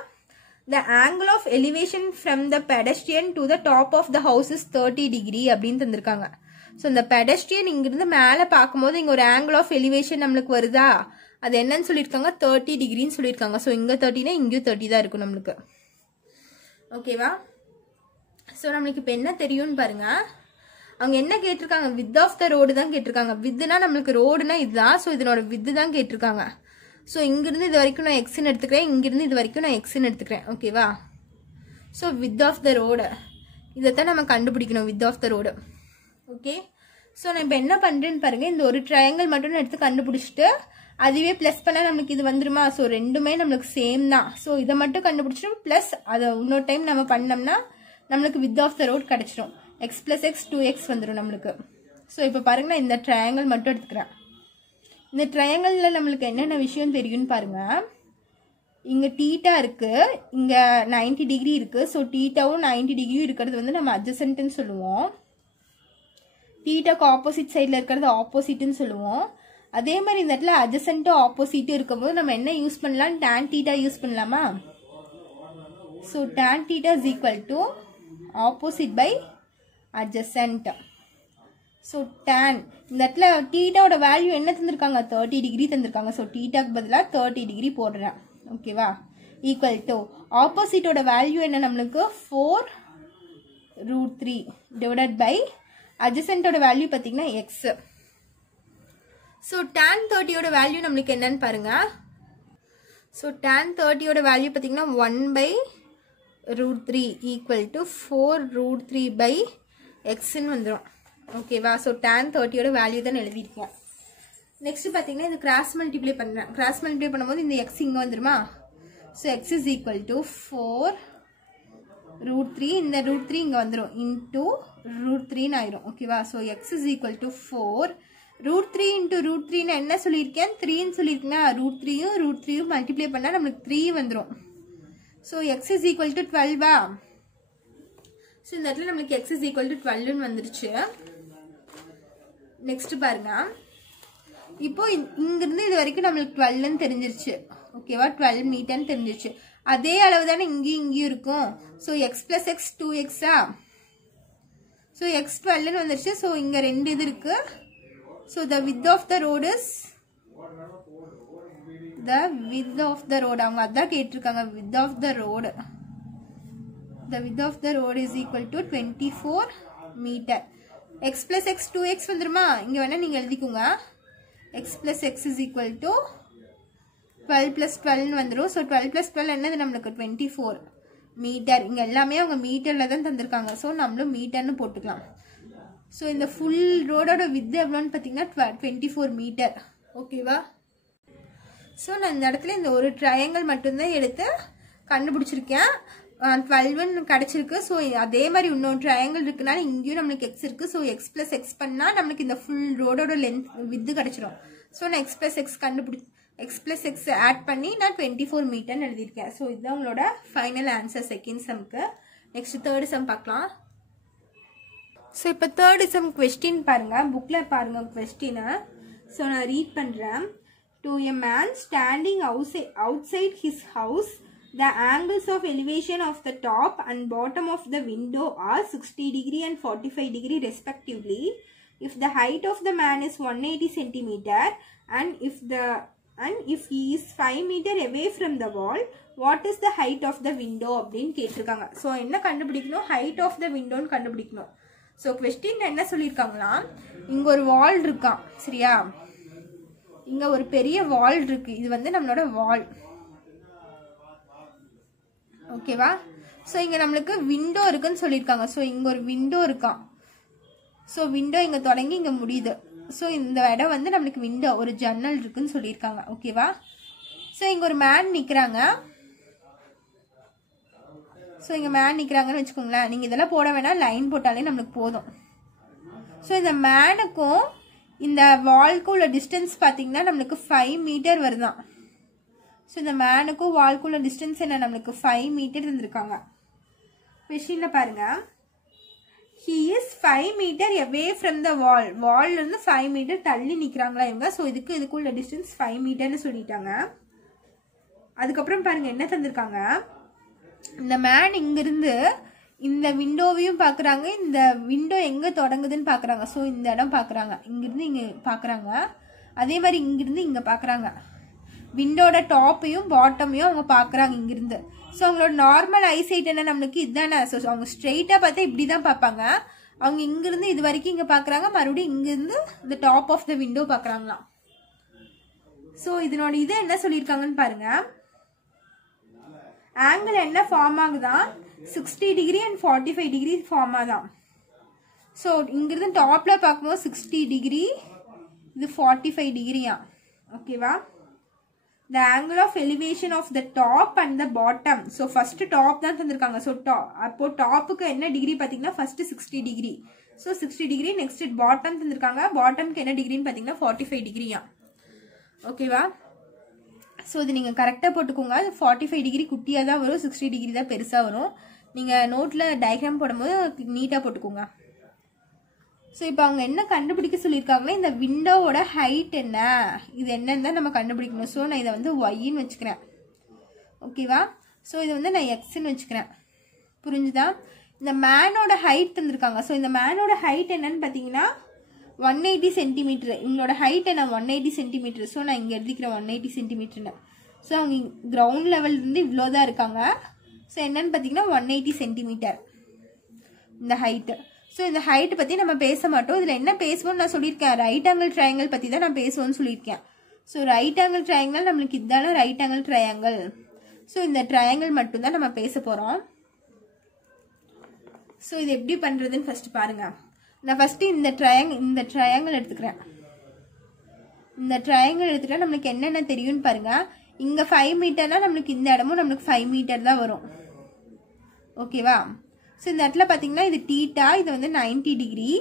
the angle of elevation from the pedestrian to the top of the house is 30 degree அப்படின்னு தந்திருக்காங்க. ஸோ இந்த பெடஸ்ட்ரியன் இங்கிருந்து மேலே பார்க்கும்போது இங்கே ஒரு ஆங்கிள் ஆஃப் எலிவேஷன் நம்மளுக்கு வருதா, அது என்னன்னு சொல்லியிருக்காங்க, 30 டிகிரின்னு சொல்லியிருக்காங்க. ஸோ இங்கே 30னா இங்கேயும் 30 தான் இருக்கும் நம்மளுக்கு. ஓகேவா, ஸோ நம்மளுக்கு இப்போ என்ன தெரியும்னு பாருங்க. அவங்க என்ன கேட்டிருக்காங்க, வித் ஆஃப் த ரோடு தான் கேட்டிருக்காங்க. வித்துனா நம்மளுக்கு ரோடுனா இதுதான். ஸோ இதனோட வித்து தான் கேட்டிருக்காங்க. ஸோ இங்கிருந்து இது வரைக்கும் நான் எக்ஸ்ன்னு எடுத்துக்கிறேன், இங்கிருந்து இது வரைக்கும் நான் எக்ஸ்ன்னு எடுத்துக்கிறேன். ஓகேவா, so width of the road இதைத்தான் நம்ம கண்டுபிடிக்கணும், width of the road. Okay, so நான் இப்போ என்ன பண்ணுறேன்னு பாருங்கள். இந்த ஒரு ட்ரையாங்கிள் மட்டும் எடுத்து கண்டுபிடிச்சிட்டு அதுவே ப்ளஸ் பண்ணால் நம்மளுக்கு இது வந்துருமா. ஸோ ரெண்டுமே நம்மளுக்கு சேம் தான். ஸோ இதை மட்டும் கண்டுபிடிச்சிடும், ப்ளஸ் அதை இன்னொரு டைம் நம்ம பண்ணோம்னா நம்மளுக்கு வித் ஆஃப் த ரோட் கிடச்சிடும். x + x 2x வந்துடும் நம்மளுக்கு. ஸோ இப்போ பாருங்கள், நான் இந்த ட்ரையாங்கிள் மட்டும் எடுத்துக்கிறேன். இந்த ட்ரையாங்கிளில் நம்மளுக்கு என்னென்ன விஷயம் தெரியும்னு பாருங்கள். இங்கே டீட்டா இருக்குது, இங்கே 90 டிகிரி இருக்குது. ஸோ டீட்டாவும் 90 டிகிரியும் இருக்கிறது வந்து நம்ம அட்ஜசன்ட்னு சொல்லுவோம். டீட்டாக்கு ஆப்போசிட் சைடில் இருக்கிறது ஆப்போசிட்னு சொல்லுவோம். அதே மாதிரி இந்த இடத்துல அட்ஜசன்ட்டும் ஆப்போசிட்டும் இருக்கும்போது நம்ம என்ன யூஸ் பண்ணலாம், tan θ யூஸ் பண்ணலாமா. So tan θ is equal to opposite by adjacent. So tan இந்த இடத்துல தீட்டாவோட வேல்யூ என்ன தந்திருக்காங்க, 30 டிகிரி தந்திருக்காங்க. ஸோ தீட்டாக்கு பதிலாக 30 டிகிரி போடுறேன். ஓகேவா, ஈக்குவல் டு ஆப்போசிட்டோட வேல்யூ என்ன நம்மளுக்கு 4√3 டிவைடட் பை அட்ஜசன்ட்டோட வேல்யூ பார்த்தீங்கன்னா எக்ஸ். ஸோ tan 30யோட வேல்யூ நம்மளுக்கு என்னன்னு பாருங்க. ஸோ tan 30யோட வேல்யூ பார்த்தீங்கன்னா 1/√3 ஈக்குவல் டு 4√3 பை எக்ஸ்ன்னு வந்துடும். ஓகேவா, ஸோ tan 30யோட வேல்யூ தான் எழுதியிருக்கேன். நெக்ஸ்ட் பார்த்தீங்கன்னா இது கிராஸ் மல்டிப்ளை பண்ணுறேன். கிராஸ் மல்டிப்ளை பண்ணும்போது இந்த எக்ஸ் இங்கே வந்துருமா. So x is equal to 4√3, இந்த √3 இங்கே வந்துடும், இன்டூ √3ன்னு ஆயிரும். ஓகேவா, so x is equal to 4√3 into √3ன்னு என்ன சொல்லியிருக்கேன், 3ன்னு சொல்லியிருக்கேன்னா √3யும் √3யும் மல்டிப்ளை பண்ணால் நம்மளுக்கு 3 வந்துடும். So x is equal to 12வா. ஸோ இந்த இடத்துல நம்மளுக்கு எக்ஸ் இஸ் ஈக்குவல் டு 12ன்னு வந்துருச்சு. நெக்ஸ்ட் பாருங்க, இப்போ இங்கிருந்து இது வரைக்கும் நம்மளுக்கு 12ன்னு தெரிஞ்சிருச்சு. ஓகேவா, 12 மீட்டர்னு தெரிஞ்சிருச்சு. அதே அளவு தானே இங்கேயும் இருக்கும். ஸோ எக்ஸ் + x 2xஆ. ஸோ எக்ஸ் 12ன்னு வந்துருச்சு. ஸோ இங்கே ரெண்டு இது இருக்கு. So the width of the road is அவங்க அதான் கேட்டிருக்காங்க, width of the road. The width of the road is equal to 24 meter. x plus x 2x வந்துருமா. இங்க வேணா நீங்க எழுதிக்கோங்க. x plus x is equal to 12 plus 12 வந்துரும். So 12 plus 12 என்னது நம்மளுக்கு 24 மீட்டர். இங்க எல்லாமே அவங்க மீட்டர்ல தான் தந்திருக்காங்க. ஸோ நம்மளும் மீட்டர்னு போட்டுக்கலாம். ஸோ இந்த ஃபுல் ரோடோட வித் எவ்வளோன்னு பார்த்தீங்கன்னா 24 மீட்டர். ஓகேவா, ஸோ நான் இந்த இடத்துல இந்த ஒரு ட்ரையாங்கிள் மட்டும்தான் எடுத்து கண்டுபிடிச்சிருக்கேன். 12ன்னு கிடச்சிருக்கு. ஸோ அதே மாதிரி இன்னொரு ட்ரையாங்கிள் இருக்குனால இங்கேயும் நம்மளுக்கு எக்ஸ் இருக்குது. ஸோ எக்ஸ் + எக்ஸ் பண்ணால் நம்மளுக்கு இந்த ஃபுல் ரோடோட லென்த் வித்து கிடச்சிரும். ஸோ நான் எக்ஸ் + எக்ஸ் ஆட் பண்ணி நான் 24 மீட்டர்னு எழுதியிருக்கேன். ஸோ இதுதான் உங்களோட ஃபைனல் ஆன்சர் செகண்ட் சம்க்கு. நெக்ஸ்ட் தேர்ட் சம் பார்க்கலாம். ஸோ இப்போ தேர்ட் சம் கொஸ்டின் பாருங்கள், புக்கில் பாருங்கள் கொஸ்டினை. ஸோ நான் ரீட் பண்ணுறேன். To a man standing outside his house, the angles of elevation of the top and bottom of the window are 60 degree and 45 degree respectively. If the height of the man is 180 centimeter and if he is 5 meter away from the wall, what is the height of the window அப்படின்னு கேட்டிருக்காங்க. So என்ன கண்டுபிடிக்கணும்? height of the window கண்டுபிடிக்கணும். So question என்ன சொல்லியிருக்காங்களா, இங்கே ஒரு வால் இருக்கான் சரியா, இங்க ஒரு பெரிய வால் இருக்கு, இது வந்து நம்மளோட வால் ஓகேவா. ஸோ இங்க நம்மளுக்கு விண்டோ இருக்குன்னு சொல்லியிருக்காங்க. ஸோ இங்க ஒரு விண்டோ இருக்கான். ஸோ விண்டோ இங்க தொடங்கி இங்க முடியுது. ஸோ இந்த இடம் வந்து நம்மளுக்கு விண்டோ, ஒரு ஜன்னல் இருக்குன்னு சொல்லியிருக்காங்க ஓகேவா. ஸோ இங்க ஒரு மேன் நிக்கிறாங்க. ஸோ இங்க மேன் நிக்கிறாங்கன்னு வச்சுக்கோங்களேன். நீங்க இதெல்லாம் போட வேணாம், லைன் போட்டாலே நம்மளுக்கு போதும். ஸோ இந்த மேனுக்கும் இந்த வால்க்கு உள்ள டிஸ்டன்ஸ் பார்த்தீங்கன்னா நம்மளுக்கு 5 மீட்டர் வருதான். ஸோ இந்த மேனுக்கும் வால்க்குள்ள டிஸ்டன்ஸ் என்ன, நம்மளுக்கு 5 மீட்டர் இருந்திருக்காங்க. கொஸ்டின்ல பாருங்க, he is 5 metre away from the wall. வால்ல இருந்து 5 மீட்டர் தள்ளி நிக்கிறாங்களா இவங்க. ஸோ இதுக்குள்ள டிஸ்டன்ஸ் 5 மீட்டர்னு சொல்லிட்டாங்க. அதுக்கப்புறம் பாருங்க என்ன தந்திருக்காங்க, இந்த மேன் இங்கிருந்து இந்த விண்டோவையும் பாக்குறாங்க, இந்த விண்டோ எங்க தொடங்குதுன்னு பாக்குறாங்க. ஸோ இந்த இடம் பாக்குறாங்க, இங்கிருந்து இங்க பாக்குறாங்க, அதே மாதிரி இங்கிருந்து இங்க பாக்குறாங்க. விண்டோட டாப்பையும் பாட்டமையும் அவங்க பாக்குறாங்க இங்கிருந்து. ஸோ அவங்களோட நார்மல் ஐசைட் என்ன, நம்மளுக்கு இதுதானே. ஸோ அவங்க ஸ்ட்ரெயிட்டா பார்த்தா இப்படிதான் பார்ப்பாங்க. அவங்க இங்கிருந்து இது வரைக்கும் இங்க பாக்குறாங்க, மறுபடியும் இங்கிருந்து இந்த டாப் ஆஃப் த விண்டோ பாக்குறாங்களாம். ஸோ இதனோட இது என்ன சொல்லியிருக்காங்கன்னு பாருங்க, ஆங்கிள் என்ன ஃபார்ம் ஆகுதான், 60 டிகிரி அண்ட் 45 டிகிரி ஃபார்ம் ஆகுதான். ஸோ இங்கிருந்து டாப்ல பார்க்கும்போது 60 டிகிரி, இது 45 டிகிரியா ஓகேவா. the angle of elevation of the top and the bottom. So first top தான் தந்திருக்காங்க. ஸோ அப்போ டாப்புக்கு என்ன டிகிரி பார்த்தீங்கன்னா first 60 degree. So 60 degree. Next bottom தந்திருக்காங்க, பாட்டம்க்கு என்ன டிகிரின்னு பார்த்தீங்கன்னா 45 டிகிரியா ஓகேவா. ஸோ இது நீங்கள் கரெக்டாக போட்டுக்கோங்க. 45 டிகிரி குட்டியாக தான் வரும், 60 டிகிரி தான் பெருசாக வரும். நீங்கள் நோட்டில் டயக்ராம் போடும்போது நீட்டாக போட்டுக்கோங்க. ஸோ இப்போ அவங்க என்ன கண்டுபிடிக்க சொல்லியிருக்காங்கன்னா, இந்த விண்டோவோட ஹைட் என்ன, இது என்னன்னு தான் நம்ம கண்டுபிடிக்கணும். ஸோ நான் இதை வந்து ஒய்ன்னு வச்சுக்கிறேன் ஓகேவா. ஸோ இதை வந்து நான் எக்ஸ்ன்னு வச்சுக்கிறேன், புரிஞ்சுதா. இந்த மேனோட ஹைட் தந்திருக்காங்க. ஸோ இந்த மேனோட ஹைட் என்னன்னு பார்த்தீங்கன்னா 180 சென்டிமீட்டர். இவங்களோட ஹைட் என்ன 180 சென்டிமீட்டர். ஸோ நான் இங்கே எழுதிக்கிறேன் 180 சென்டிமீட்டர்னு. ஸோ அவங்க கிரவுண்ட் லெவல் இருந்து இவ்வளோதான் இருக்காங்க. ஸோ என்னன்னு பார்த்தீங்கன்னா 180 சென்டிமீட்டர் இந்த ஹைட்டு. ஸோ இந்த ஹைட் பற்றி நம்ம பேச மாட்டோம். இதில் என்ன பேசுவோம்னு நான் சொல்லியிருக்கேன், ரைட் ஆங்கிள் ட்ரையாங்கிள் பற்றி தான் நான் பேசுவோம்னு சொல்லியிருக்கேன். ஸோ ரைட் ஆங்கிள் ட்ரையாங்கிள் நம்மளுக்கு இதுதானே ரைட் ஆங்கிள் ட்ரையாங்கிள். ஸோ இந்த ட்ரையாங்கிள் மட்டும்தான் நம்ம பேச போகிறோம். ஸோ இது எப்படி பண்ணுறதுன்னு ஃபர்ஸ்ட் பாருங்க. நான் ஃபர்ஸ்ட் இந்த ட்ரையாங்கிள் எடுத்துக்கிறேன். இந்த ட்ரையாங்கிள் எடுத்துட்டா நம்மளுக்கு என்னென்ன தெரியும்னு பாருங்க. இங்கே 5 மீட்டர்னா நம்மளுக்கு இந்த இடமும் நம்மளுக்கு 5 மீட்டர் தான் வரும் ஓகேவா. ஸோ இந்த இடத்துல பார்த்தீங்கன்னா இது டீட்டா, இது வந்து 90 டிகிரி.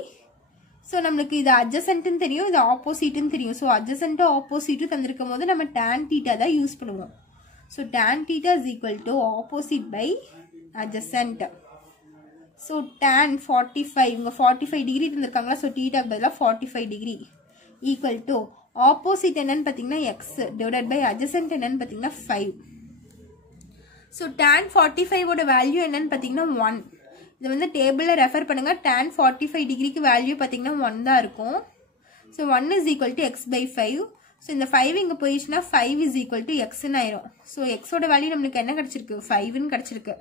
ஸோ நம்மளுக்கு இது அட்ஜசன்ட்னு தெரியும், இது ஆப்போசிட்னு தெரியும். ஸோ அட்ஜசன்ட்டும் ஆப்போசிட்டும் தந்திருக்கும் போது நம்ம tan தீட்டா தான் யூஸ் பண்ணுவோம். So tan theta is equal to opposite by adjacent. So tan 45, இவங்க 45 டிகிரி தந்திருக்காங்களா. ஸோ தீட்டாக்கு பதிலாக 45 டிகிரி ஈக்குவல் டு ஆப்போசிட் என்னன்னு பார்த்தீங்கன்னா எக்ஸ் டிவைடட் பை அட்ஜசன்ட் என்னன்னு பார்த்தீங்கன்னா 5. ஸோ tan 45ஓட வேல்யூ என்னன்னு பார்த்தீங்கன்னா 1. இது வந்து டேபிளில் ரெஃபர் பண்ணுங்க. tan 45 டிகிரிக்கு வேல்யூ பார்த்தீங்கன்னா 1 தான் இருக்கும். So 1 is equal to x by 5. So இந்த 5 இங்கே போயிடுச்சுன்னா 5 இஸ் ஈக்குவல் டு எக்ஸ்ன்னு ஆயிரும். ஸோ எக்ஸோட வேல்யூ நம்மளுக்கு என்ன கிடைச்சிருக்கு, 5ன்னு கிடைச்சிருக்கு.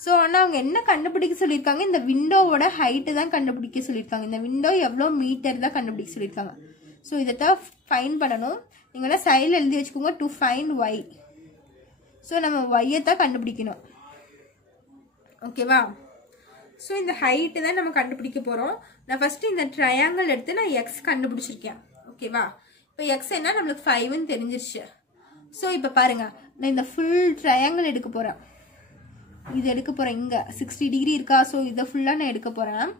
ஸோ ஆனால் அவங்க என்ன கண்டுபிடிக்க சொல்லியிருக்காங்க, இந்த விண்டோவோட ஹைட்டு தான் கண்டுபிடிக்க சொல்லியிருக்காங்க. இந்த விண்டோ எவ்வளோ மீட்டர் தான் கண்டுபிடிக்க சொல்லியிருக்காங்க. ஸோ இதை தான் ஃபைன் பண்ணணும். நீங்கள்லாம் சைடில் எழுதி வச்சுக்கோங்க, டு ஃபைன் ஒய். ஸோ நம்ம ஒய்யை தான் கண்டுபிடிக்கணும் ஓகேவா. ஸோ இந்த ஹைட்டு தான் நம்ம கண்டுபிடிக்க போகிறோம். நான் ஃபஸ்ட்டு இந்த ட்ரையாங்கிள் எடுத்து நான் எக்ஸ் கண்டுபிடிச்சிருக்கேன் ஓகேவா. இப்போ எக்ஸ் என்ன நம்மளுக்கு 5ன்னு தெரிஞ்சிருச்சு. ஸோ இப்போ பாருங்க, நான் இந்த ஃபுல் ட்ரையாங்கிள் எடுக்க போகிறேன். இது எடுக்க போகிறேன், இங்கே 60 டிகிரி இருக்கா. ஸோ இதை ஃபுல்லாக நான் எடுக்க போகிறேன்.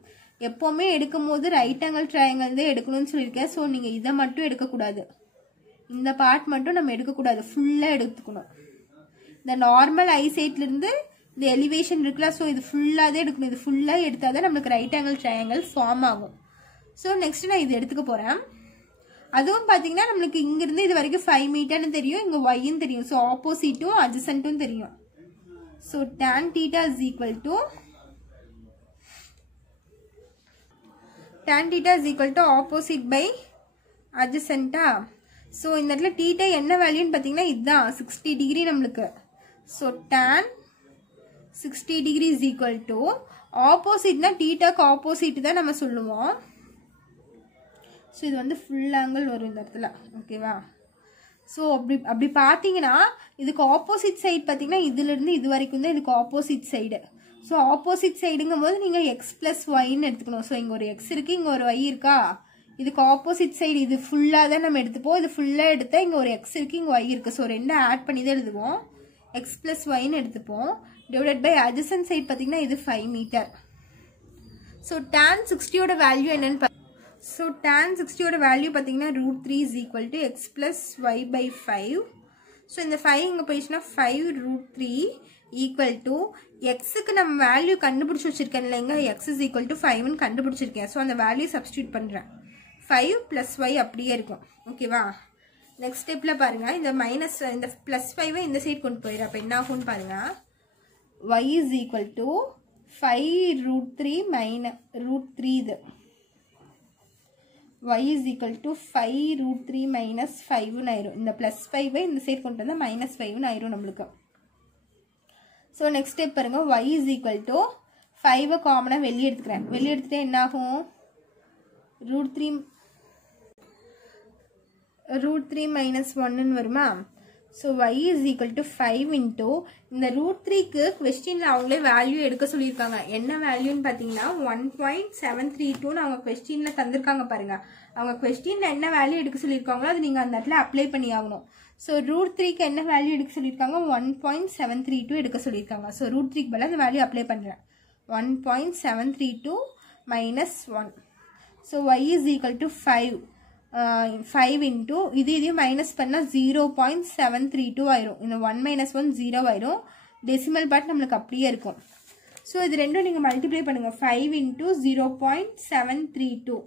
எப்போவுமே எடுக்கும் போது ரைட் ஆங்கிள் ட்ரையாங்கிள் தான் எடுக்கணும்னு சொல்லியிருக்கேன். ஸோ நீங்கள் இதை மட்டும் எடுக்கக்கூடாது, இந்த பார்ட் மட்டும் நம்ம எடுக்கக்கூடாது, ஃபுல்லாக எடுத்துக்கணும். இந்த நார்மல் ஐசைட்லேருந்து இந்த எலிவேஷன் இருக்குல்ல, ஸோ இது ஃபுல்லாக தான் எடுக்கணும். இது ஃபுல்லாக எடுத்தால் தான் நம்மளுக்கு ரைட் ஆங்கிள் ட்ரையாங்கிள் ஃபார்ம் ஆகும். ஸோ நெக்ஸ்ட் நான் இது எடுத்துக்க போகிறேன். அதுவும் பார்த்தீங்கன்னா நம்மளுக்கு இங்கிருந்து இது வரைக்கும் 5 மீட்டர்னு தெரியும், இங்கே ஒய்ன்னு தெரியும். ஸோ ஆப்போசிட்டும் அட்ஜசன்ட்டும் தெரியும். So tan theta is equal to opposite by adjacent. So இந்த இடத்துல theta என்ன வேல்யூன்னு பார்த்தீங்கன்னா இதுதான் 60 டிகிரி நம்மளுக்கு. So tan 60 degree is equal to ஆப்போசிட்னா thetaக்கு ஆப்போசிட் தான் நம்ம சொல்லுவோம். ஸோ இது வந்து ஃபுல் ஆங்கிள் வரும் இந்த இடத்துல. ஓகேவா? ஸோ அப்படி பார்த்தீங்கன்னா இதுக்கு ஆப்போசிட் சைடு பார்த்தீங்கன்னா இதுலேருந்து இது வரைக்கும் தான் இதுக்கு ஆப்போசிட் சைடு. ஸோ ஆப்போசிட் சைடுங்கும் போது நீங்கள் எக்ஸ் ப்ளஸ் ஒய்ன்னு எடுத்துக்கணும். ஸோ இங்கே ஒரு எக்ஸ் இருக்குது, இங்கே ஒரு ஒய் இருக்கா. இதுக்கு ஆப்போசிட் சைடு இது ஃபுல்லாக தான் நம்ம எடுத்துப்போம். இது ஃபுல்லாக எடுத்தால் இங்கே ஒரு எக்ஸ் இருக்குது, இங்கே ஒய் இருக்குது. ஸோ ரெண்டும் ஆட் பண்ணி தான் எழுதுவோம். எக்ஸ் ப்ளஸ் ஒய்ன்னு எடுத்துப்போம். டிவைடட் பை அட்ஜசன்ட் சைடு பார்த்தீங்கன்னா இது 5 மீட்டர். ஸோ tan 60யோட வேல்யூ என்னன்னு ஸோ tan 60யோட வேல்யூ பார்த்தீங்கன்னா √3 is equal to x plus y by 5. So இந்த 5 இங்கே போயிடுச்சுன்னா 5√3 equal to எக்ஸுக்கு நம்ம வேல்யூ கண்டுபிடிச்சி வச்சிருக்கேன் இல்லைங்க, x is equal to 5ன்னு கண்டுபிடிச்சிருக்கேன். ஸோ அந்த வேல்யூ சப்ஸ்டியூட் பண்ணுறேன். 5 + y அப்படியே இருக்கும். ஓகேவா? நெக்ஸ்ட் ஸ்டெப்பில் பாருங்கள், இந்த இந்த +5 இந்த சைடு கொண்டு போயிடும். அப்போ என்ன ஆகும்னு பாருங்கள், y is equal to 5√3 -√3 இது y is equal to 5√3 - 5ன்னு ஆயிரும். இந்த +5 இந்த சைடு கொண்டு வந்தால் -5ன்னு ஆயிரும் நம்மளுக்கு. ஸோ நெக்ஸ்ட் ஸ்டெப் பாருங்க, y is equal to 5 காமனாக வெளியே எடுத்துக்கிறேன். வெளியே எடுத்துகிட்டே என்ன ஆகும், √3 -1ன்னு வருமா. So y is equal to 5 into இந்த √3க்கு கொஸ்டினில் அவங்களே வேல்யூ எடுக்க சொல்லியிருக்காங்க. என்ன வேல்யூன்னு பார்த்தீங்கன்னா 1.732ன்னு அவங்க கொஸ்டினில் தந்திருக்காங்க பாருங்க. அவங்க கொஸ்டினில் என்ன வேல்யூ எடுக்க சொல்லியிருக்காங்களோ அது நீங்கள் அந்த இடத்துல அப்ளை பண்ணி ஆகணும். ஸோ √3க்கு என்ன வேல்யூ எடுக்க சொல்லியிருக்காங்க, 1.732 எடுக்க சொல்லியிருக்காங்க. ஸோ √3க்கு பதிலாக அந்த வேல்யூ அப்ளை பண்ணுறேன். 1.732 - 1. So y is equal to 5 into இதையும் மைனஸ் பண்ணால் 0.732 ஆயிரும். இந்த 1 - 1 0 ஆயிரும். டெசிமல் பார்ட் நம்மளுக்கு அப்படியே இருக்கும். ஸோ இது ரெண்டும் நீங்கள் மல்டிப்ளை பண்ணுங்கள். 5 into 0.732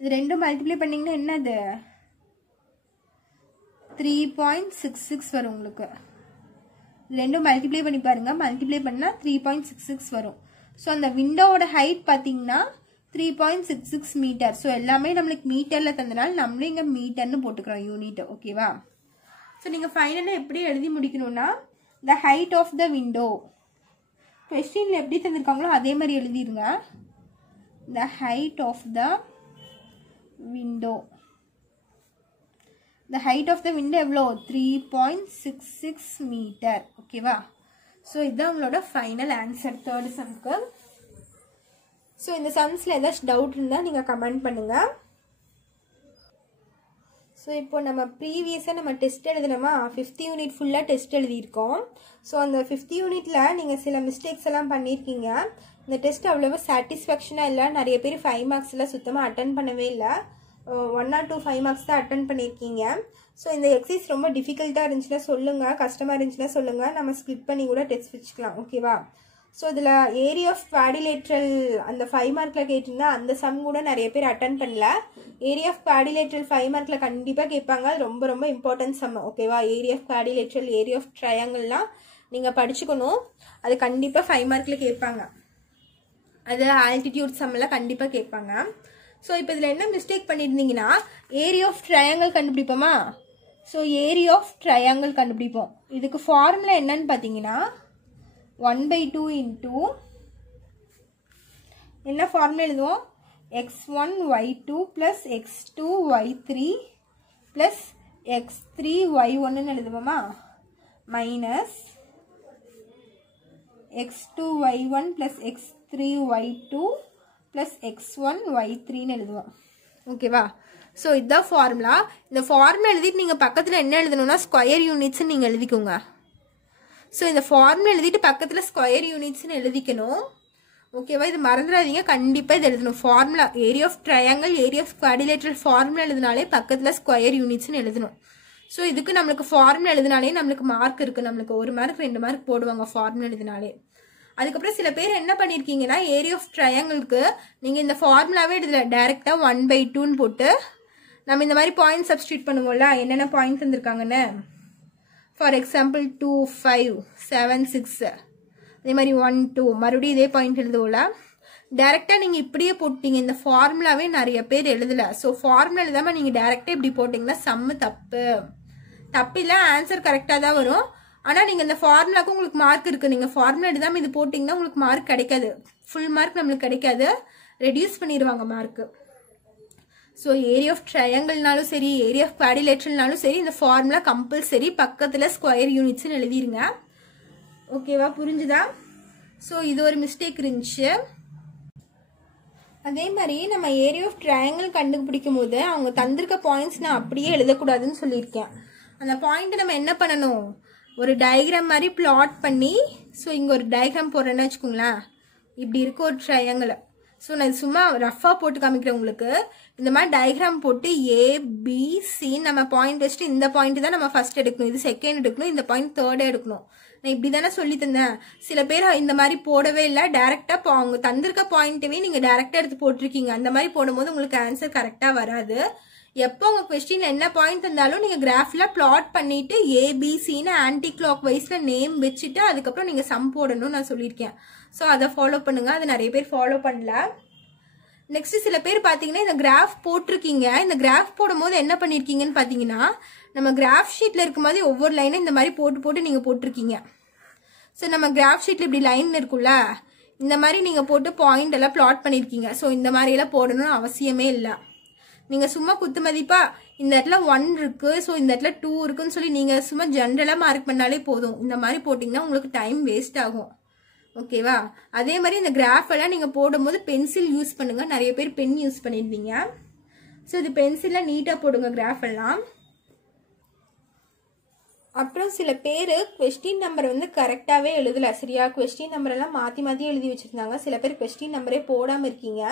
இது ரெண்டும் மல்டிப்ளை பண்ணிங்கன்னா என்னது 3.66 வரும் உங்களுக்கு. இது ரெண்டும் மல்டிப்ளை பண்ணி பாருங்கள். மல்டிப்ளை பண்ணால் 3.66 வரும். ஸோ அந்த விண்டோவோட ஹைட் பார்த்தீங்கன்னா 3.66 மீட்டர். ஸோ எல்லாமே நம்மளுக்கு மீட்டரில் தந்தனால நம்மளும் இங்கே மீட்டர்னு போட்டுக்கிறோம் யூனிட். ஓகேவா? ஸோ நீங்கள் ஃபைனலாக எப்படி எழுதி முடிக்கணும்னா the height of the window கொஸ்டினில் எப்படி தந்திருக்காங்களோ அதே மாதிரி எழுதிருங்க. The height of the window எவ்வளோ 3.66 மீட்டர். ஓகேவா? ஸோ இதுதான் உங்களோட ஃபைனல் ஆன்சர் தேர்ட் சம்க்கு. ஸோ இந்த சம்ஸில் ஏதாச்சும் டவுட் இருந்தால் நீங்கள் கமெண்ட் பண்ணுங்கள். ஸோ இப்போ நம்ம ப்ரீவியஸாக நம்ம டெஸ்ட் எழுதுனோமா, 5th யூனிட் ஃபுல்லாக டெஸ்ட் எழுதியிருக்கோம். ஸோ அந்த 5th யூனிட்டில் நீங்கள் சில மிஸ்டேக்ஸ் எல்லாம் பண்ணியிருக்கீங்க. இந்த டெஸ்ட் அவ்வளோவா சாட்டிஸ்ஃபேக்ஷனாக இல்லை. நிறைய பேர் 5 மார்க்ஸில் சுத்தமாக அட்டன் பண்ணவே இல்லை. 1 or 2 5 மார்க்ஸ் தான் அட்டன் பண்ணியிருக்கீங்க. ஸோ இந்த எக்ஸசைஸ் ரொம்ப டிஃபிகல்ட்டாக இருந்துச்சுன்னா சொல்லுங்கள், கஷ்டமாக இருந்துச்சுன்னா சொல்லுங்கள், நம்ம ஸ்கிப் பண்ணி கூட டெஸ்ட் வச்சுக்கலாம். ஓகேவா? ஸோ இதில் ஏரியா ஆஃப் குவாடிலேட்ரல் அந்த 5 மார்க்கில் கேட்டிருந்தா அந்த சம் கூட நிறைய பேர் அட்டன் பண்ணல. ஏரியா ஆஃப் குவாடிலேட்ரல் 5 மார்க்கில் கண்டிப்பாக கேட்பாங்க. அது ரொம்ப ரொம்ப இம்பார்ட்டன்ட் சம். ஓகேவா? Area of quadrilateral, area of ட்ரையாங்கிள்லாம் நீங்கள் படிச்சுக்கணும். அது கண்டிப்பாக 5 மார்க்கில் கேட்பாங்க. அது ஆல்டிடியூட் சம்மெல்லாம் கண்டிப்பாக கேட்பாங்க. ஸோ இப்போ இதில் என்ன மிஸ்டேக் பண்ணியிருந்தீங்கன்னா ஏரியா ஆஃப் ட்ரையாங்கிள் கண்டுபிடிப்போமா. ஸோ ஏரியா ஆஃப் ட்ரையாங்கிள் கண்டுபிடிப்போம். இதுக்கு ஃபார்முலா என்னன்னு பார்த்தீங்கன்னா 1/2 into என்ன ஃபார்முலா எழுதுவோம், x1 y2 plus x2 y3 plus x3 y1 எழுதுவோமா, minus x2 y1 plus x3 y2 plus x1 y3 எழுதுவோம். ஓகேவா? ஸோ இதுதான் ஃபார்முலா. இந்த ஃபார்முலா எழுதிட்டு நீங்கள் பக்கத்தில் என்ன எழுதணும்னா ஸ்கொயர் யூனிட்ஸ்ன்னு நீங்கள் எழுதிக்கோங்க. ஸோ இந்த ஃபார்முலா எழுதிட்டு பக்கத்தில் ஸ்கொயர் யூனிட்ஸ்ன்னு எழுதிக்கணும். ஓகேவா? இது மறந்துடாதீங்க, கண்டிப்பாக இது எழுதணும். Formula area of triangle, area of quadrilateral formula எழுதினாலே பக்கத்தில் ஸ்கொயர் யூனிட்ஸ்ன்னு எழுதணும். ஸோ இதுக்கு நம்மளுக்கு ஃபார்முலா எழுதினாலே நம்மளுக்கு மார்க் இருக்குது. நம்மளுக்கு 1 மார்க் 2 மார்க் போடுவாங்க ஃபார்முலா எழுதினாலே. அதுக்கப்புறம் சில பேர் என்ன பண்ணியிருக்கீங்கன்னா ஏரியா ஆஃப் ட்ரையாங்கிளுக்கு நீங்கள் இந்த ஃபார்முலாவே எழுதல, டைரெக்டாக 1/2ன்னு போட்டு நம்ம இந்த மாதிரி பாயிண்ட் சப்ஸ்டியூட் பண்ணுவோம்ல, என்னென்ன பாயிண்ட் தந்திருக்காங்கன்னு. ஃபார் எக்ஸாம்பிள் 2, 5, 7, 6 அதே மாதிரி 1, 2 மறுபடியும் இதே பாயிண்ட் எழுதுவோம்ல. டைரெக்டாக நீங்கள் இப்படியே போட்டீங்க. இந்த ஃபார்முலாவே நிறைய பேர் எழுதலை. ஸோ ஃபார்முலா எழுதாமல் நீங்கள் டைரெக்டாக இப்படி போட்டிங்கன்னா சம்மு தப்பு இல்லை, ஆன்சர் கரெக்டாக தான் வரும். ஆனால் நீங்கள் இந்த ஃபார்முலாவுக்கு உங்களுக்கு மார்க் இருக்குது. நீங்கள் ஃபார்முலா எழுதாமல் இது போட்டிங்கன்னா உங்களுக்கு மார்க் கிடைக்காது, ஃபுல் மார்க் நம்மளுக்கு கிடைக்காது, ரெடியூஸ் பண்ணிடுவாங்க மார்க்கு. ஸோ ஏரியா ஆஃப் ட்ரையாங்கிள்னாலும் சரி, ஏரியா ஆஃப் குவாடிலேட்ரல்னாலும் சரி, இந்த ஃபார்முலா கம்பல்சரி பக்கத்தில் ஸ்கொயர் யூனிட்ஸ்ன்னு எழுதிருங்க. ஓகேவா, புரிஞ்சுதா? ஸோ இது ஒரு மிஸ்டேக் இருந்துச்சு. அதே மாதிரி நம்ம ஏரியா ஆஃப் ட்ரையாங்கிள் கண்டுபிடிக்கும் போது அவங்க தந்திருக்க பாயிண்ட்ஸ் நான் அப்படியே எழுதக்கூடாதுன்னு சொல்லியிருக்கேன். அந்த பாயிண்ட் நம்ம என்ன பண்ணணும், ஒரு டயக்ராம் மாதிரி பிளாட் பண்ணி, ஸோ இங்கே ஒரு டயக்ராம் போடுறேன்னு வச்சுக்கோங்களேன். இப்படி இருக்க ஒரு ட்ரையாங்கிள். ஸோ நான் சும்மா ரஃபாக போட்டு காமிக்கிறேன் உங்களுக்கு. இந்த மாதிரி டயக்ராம் போட்டு ABC நம்ம பாயிண்ட் வச்சுட்டு இந்த பாயிண்ட் தான் நம்ம ஃபர்ஸ்ட் எடுக்கணும், இது செகண்ட் எடுக்கணும், இந்த பாயிண்ட் தேர்டே எடுக்கணும். நான் இப்படி தானே சொல்லி தந்தேன். சில பேர் இந்த மாதிரி போடவே இல்லை, டேரெக்டாக அவங்க தந்திருக்க பாயிண்ட்டவே நீங்கள் டேரெக்டாக எடுத்து போட்டிருக்கீங்க. அந்த மாதிரி போடும்போது உங்களுக்கு ஆன்சர் கரெக்டாக வராது. எப்போ உங்கள் கொஸ்டின் என்ன பாயிண்ட் இருந்தாலும் நீங்கள் கிராஃபில் பிளாட் பண்ணிட்டு ABCன்னு ஆன்டி கிளாக் வைஸில் நேம் வச்சுட்டு அதுக்கப்புறம் நீங்கள் சம் போடணும்னு நான் சொல்லியிருக்கேன். ஸோ அதை ஃபாலோ பண்ணுங்க. அதை நிறைய பேர் ஃபாலோ பண்ணல. நெக்ஸ்ட் சில பேர் பார்த்தீங்கன்னா இந்த கிராஃப் போட்டிருக்கீங்க. இந்த கிராஃப் போடும்போது என்ன பண்ணியிருக்கீங்கன்னு பார்த்தீங்கன்னா, நம்ம கிராஃப் ஷீட்டில் இருக்கும்போது ஒவ்வொரு லைனும் இந்த மாதிரி போட்டு நீங்கள் போட்டிருக்கீங்க. ஸோ நம்ம கிராஃப் ஷீட்டில் இப்படி லைன் இருக்குல்ல, இந்த மாதிரி நீங்கள் போட்டு பாயிண்ட் எல்லாம் பிளாட் பண்ணியிருக்கீங்க. ஸோ இந்த மாதிரியெல்லாம் போடணும்னு அவசியமே இல்லை. நீங்கள் சும்மா குத்து மதிப்பா இந்த இடத்துல 1 இருக்கு, ஸோ இந்த இடத்துல 2 இருக்குன்னு சொல்லி நீங்கள் சும்மா ஜென்ரலாக மார்க் பண்ணாலே போதும். இந்த மாதிரி போட்டிங்கன்னா உங்களுக்கு டைம் வேஸ்ட் ஆகும். ஓகேவா? அதே மாதிரி இந்த கிராஃப் எல்லாம் நீங்கள் போடும்போது பென்சில் யூஸ் பண்ணுங்க. நிறைய பேர் பென் யூஸ் பண்ணியிருந்தீங்க. ஸோ இது பென்சிலில் நீட்டாக போடுங்க கிராஃப் எல்லாம். அப்புறம் சில பேர் கொஸ்டின் நம்பர் வந்து கரெக்டாகவே எழுதலை. சரியா? கொஸ்டின் நம்பர் எல்லாம் மாற்றி எழுதி வச்சுருந்தாங்க. சில பேர் கொஸ்டின் நம்பரே போடாமல் இருக்கீங்க.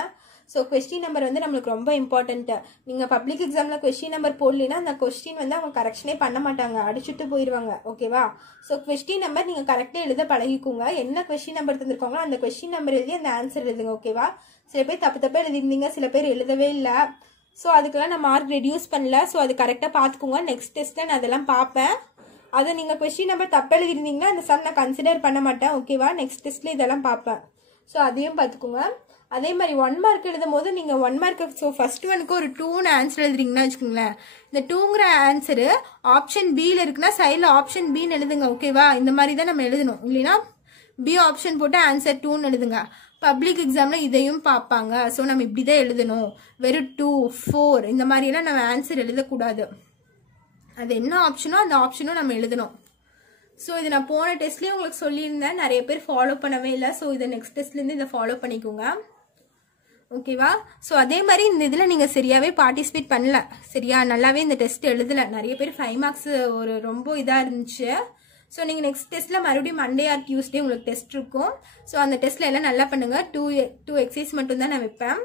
ஸோ கொஸ்டின் நம்பர் வந்து நம்மளுக்கு ரொம்ப இம்பார்ட்டன்ட்டு. நீங்கள் பப்ளிக் எக்ஸாமில் கொஸ்டின் நம்பர் போடலைன்னா அந்த கொஸ்டின் வந்து அவங்க கரெக்ஷனே பண்ண மாட்டாங்க, அடிச்சுட்டு போயிடுவாங்க. ஓகேவா? ஸோ கொஸ்டின் நம்பர் நீங்கள் கரெக்டாக எழுத பழகிக்கோங்க. என்ன கொஸ்டின் நம்பர் தந்திருக்காங்களோ அந்த கொஸ்டின் நம்பர் எழுதி அந்த ஆன்சர் எழுதுங்க. ஓகேவா? சில பேர் தப்பு எழுதிருந்தீங்க, சில பேர் எழுதவே இல்லை. ஸோ அதுக்கெல்லாம் நான் மார்க் ரெடியூஸ் பண்ணல. ஸோ அது கரெக்டாக பார்த்துக்கோங்க. நெக்ஸ்ட் டெஸ்ட்டில் நான் அதெல்லாம் பார்ப்பேன். அதை நீங்கள் கொஸ்டின் நம்பர் தப்பு எழுதிருந்தீங்கன்னா அந்த சம் நான் கன்சிடர் பண்ண மாட்டேன். ஓகேவா? நெக்ஸ்ட் டெஸ்ட்டில் இதெல்லாம் பார்ப்பேன். ஸோ அதையும் பார்த்துக்கோங்க. அதே மாதிரி 1 மார்க் எழுதும் போது நீங்கள் 1 மார்க்கு ஸோ ஃபர்ஸ்ட் ஒனுக்கு ஒரு 2ன்னு ஆன்சர் எழுதுறீங்கன்னா வச்சுக்கோங்களேன். இந்த 2ங்கிற ஆன்சரு ஆப்ஷன் பியில் இருக்குன்னா சைடில் ஆப்ஷன் பின்னு எழுதுங்க. ஓகேவா? இந்த மாதிரி தான் நம்ம எழுதணும். இல்லைன்னா பி ஆப்ஷன் போட்டு ஆன்சர் 2ன்னு எழுதுங்க. பப்ளிக் எக்ஸாமில் இதையும் பார்ப்பாங்க. ஸோ நம்ம இப்படி தான் எழுதணும். வெறும் 2, 4 இந்த மாதிரியெல்லாம் நம்ம ஆன்சர் எழுதக்கூடாது. அது என்ன ஆப்ஷனோ அந்த ஆப்ஷனும் நம்ம எழுதணும். ஸோ இது நான் போன டெஸ்ட்லேயே உங்களுக்கு சொல்லியிருந்தேன், நிறைய பேர் ஃபாலோ பண்ணவே இல்லை. ஸோ இதை நெக்ஸ்ட் டெஸ்ட்லேருந்து இதை ஃபாலோ பண்ணிக்கோங்க. ஓகேவா? ஸோ அதே மாதிரி இந்த இதில் நீங்கள் சரியாகவே பார்ட்டிசிபேட் பண்ணல. சரியா? நல்லாவே இந்த டெஸ்ட் எழுதலை. நிறைய பேர் 5 மார்க்ஸ் ஒரு ரொம்ப இதாக இருந்துச்சு. ஸோ நீங்கள் நெக்ஸ்ட் டெஸ்ட்டில் மறுபடியும் மண்டே ஆர் டியூஸ்டே உங்களுக்கு டெஸ்ட் இருக்கும். ஸோ அந்த டெஸ்ட்டில் எல்லாம் நல்லா பண்ணுங்கள். 2 எக்ஸசைஸ் மட்டும்தான் நான் வைப்பேன்.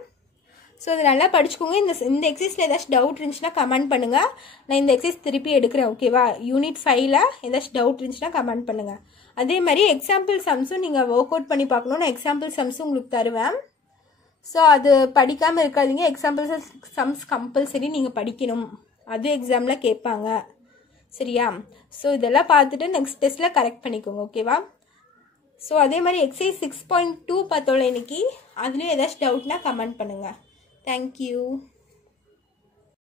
ஸோ இது நல்லா படிச்சுக்கோங்க. இந்த எக்ஸசைஸில் ஏதாச்சும் டவுட் இருந்துச்சுன்னா கமெண்ட் பண்ணுங்கள். நான் இந்த எக்ஸசைஸ் திருப்பி எடுக்கிறேன். ஓகேவா? யூனிட் 5ல் ஏதாச்சும் டவுட் இருந்துச்சுன்னா கமெண்ட் பண்ணுங்கள். அதே மாதிரி எக்ஸாம்பிள் சம்ஸும் நீங்கள் ஒர்க் அவுட் பண்ணி பார்க்கணும். நான் எக்ஸாம்பிள் சம்ஸும் உங்களுக்கு தருவேன். ஸோ அது படிக்காமல் இருக்காதீங்க. எக்ஸாம்பிள் சம்ஸ் கம்பல்சரி நீங்கள் படிக்கணும். அது எக்ஸாமில் கேட்பாங்க. சரியா? ஸோ இதெல்லாம் பார்த்துட்டு நெக்ஸ்ட் டெஸ்ட்டில் கரெக்ட் பண்ணிக்கோங்க. ஓகேவா? ஸோ அதே மாதிரி எக்ஸசைஸ் 6.2 பார்த்தோம்ல இன்னைக்கு. அதுலேயும் ஏதாச்சும் டவுட்னா கமெண்ட் பண்ணுங்கள். Thank you.